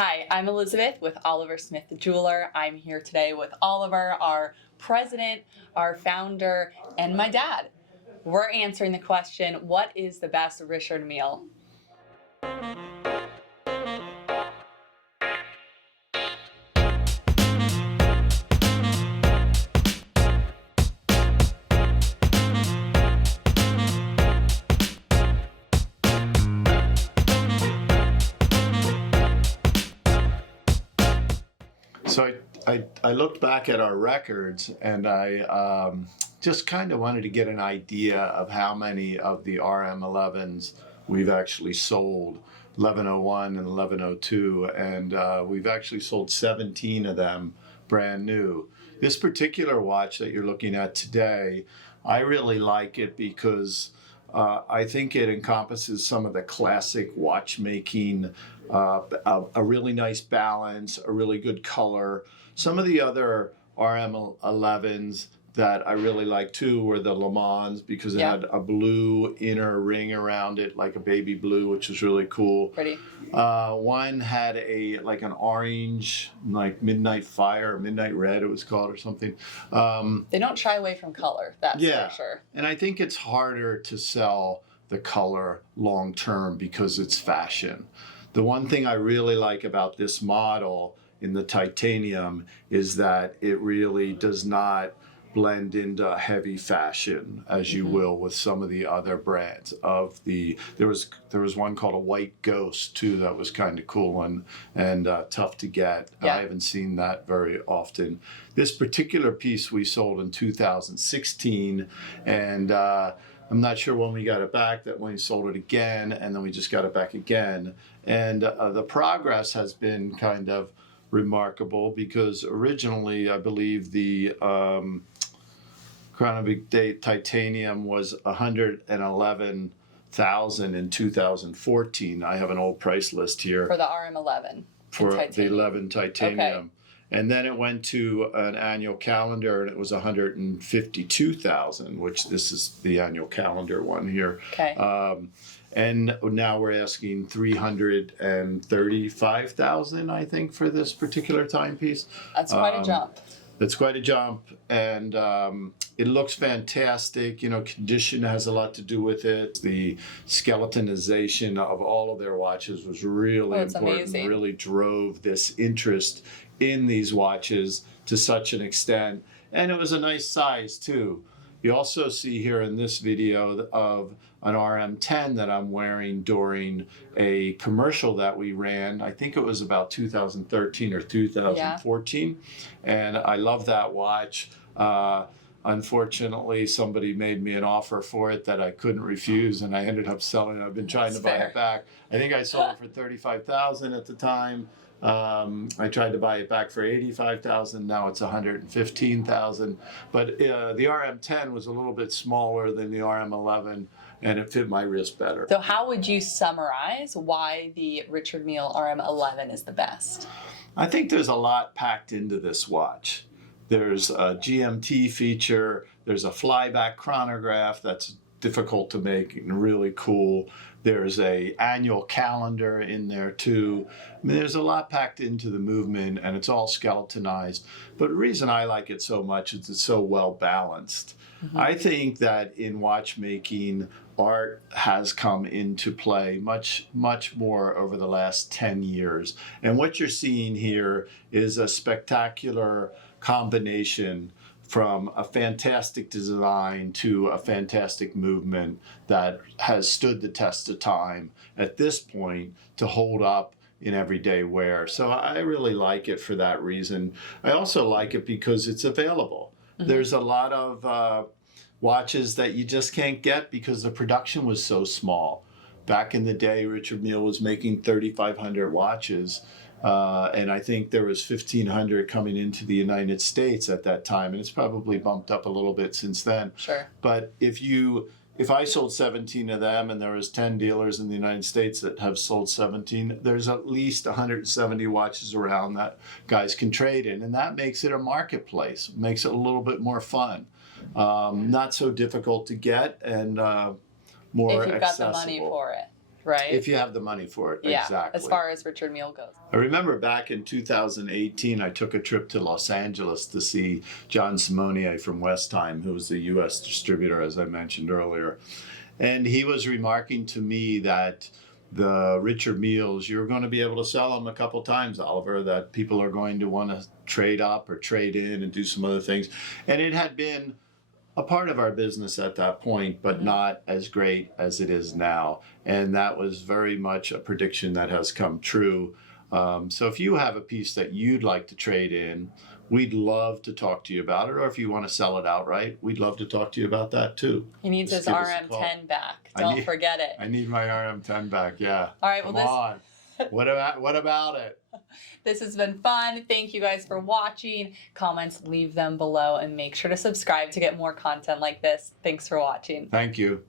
Hi, I'm Elizabeth with Oliver Smith the Jeweler. I'm here today with Oliver, our president, our founder, and my dad. We're answering the question, what is the best Richard Mille? So I looked back at our records and I just kind of wanted to get an idea of how many of the RM11s we've actually sold, 1101 and 1102, and we've actually sold 17 of them brand new. This particular watch that you're looking at today, I really like it because I think it encompasses some of the classic watchmaking, a really nice balance, a really good color. Some of the other RM11s that I really like too were the Le Mans, because it had a blue inner ring around it, like a baby blue, which is really cool. Pretty. One had like an orange, like Midnight Fire, or Midnight Red it was called, or something. They don't shy away from color, that's for sure. And I think it's harder to sell the color long term because it's fashion. The one thing I really like about this model in the titanium is that it really does not blend into heavy fashion, as you will with some of the other brands of there was one called a White Ghost too that was kind of cool and tough to get. I haven't seen that very often. This particular piece we sold in 2016, and I'm not sure when we got it back, that when we sold it again, and then we just got it back again. And the progress has been kind of remarkable, because originally I believe the Chronometric Date titanium was $111,000 in 2014. I have an old price list here for the RM11. For the 11 titanium. Okay. And then it went to an annual calendar, and it was $152,000, which this is the annual calendar one here. Okay. And now we're asking $335,000, I think, for this particular timepiece. That's quite a jump. It's quite a jump, and it looks fantastic. You know, condition has a lot to do with it. The skeletonization of all of their watches was really important. Amazing. Really drove this interest in these watches to such an extent, and it was a nice size too. You also see here in this video of an RM10 that I'm wearing during a commercial that we ran. I think it was about 2013 or 2014. And I love that watch. Unfortunately, somebody made me an offer for it that I couldn't refuse, and I ended up selling it. I've been trying to buy it back. I think I sold it for $35,000 at the time. I tried to buy it back for $85,000. Now it's $115,000. But the RM10 was a little bit smaller than the RM11, and it fit my wrist better. So how would you summarize why the Richard Mille RM11 is the best? I think there's a lot packed into this watch. There's a GMT feature. There's a flyback chronograph that's difficult to make and really cool. There's a annual calendar in there too. I mean, there's a lot packed into the movement, and it's all skeletonized. But the reason I like it so much is it's so well balanced. I think that in watchmaking, art has come into play much more over the last 10 years. And what you're seeing here is a spectacular combination from a fantastic design to a fantastic movement that has stood the test of time at this point to hold up in everyday wear. So I really like it for that reason. I also like it because it's available. There's a lot of watches that you just can't get because the production was so small. Back in the day, Richard Mille was making 3,500 watches. And I think there was 1,500 coming into the United States at that time, and it's probably bumped up a little bit since then. Sure. But if I sold 17 of them, and there was 10 dealers in the United States that have sold 17, there's at least 170 watches around that guys can trade in, and that makes it a marketplace, makes it a little bit more fun. Not so difficult to get, and more accessible. If you've got the money for it. right? If you have the money for it, Yeah, exactly. as far as Richard Mille goes. I remember back in 2018, I took a trip to Los Angeles to see John Simonier from Westheim, who was the U.S. distributor, as I mentioned earlier. And he was remarking to me that the Richard Milles, you're going to be able to sell them a couple times, Oliver, that people are going to want to trade up or trade in and do some other things. And it had been a part of our business at that point, but not as great as it is now. And that was very much a prediction that has come true. So if you have a piece that you'd like to trade in, we'd love to talk to you about it. Or if you want to sell it outright, we'd love to talk to you about that too. He needs Just his give us a call. RM10 back. Don't forget it. I need my RM10 back, yeah. All right, well, Come on. What about it? This has been fun. Thank you guys for watching. Comments, leave them below, and make sure to subscribe to get more content like this. Thanks for watching. Thank you.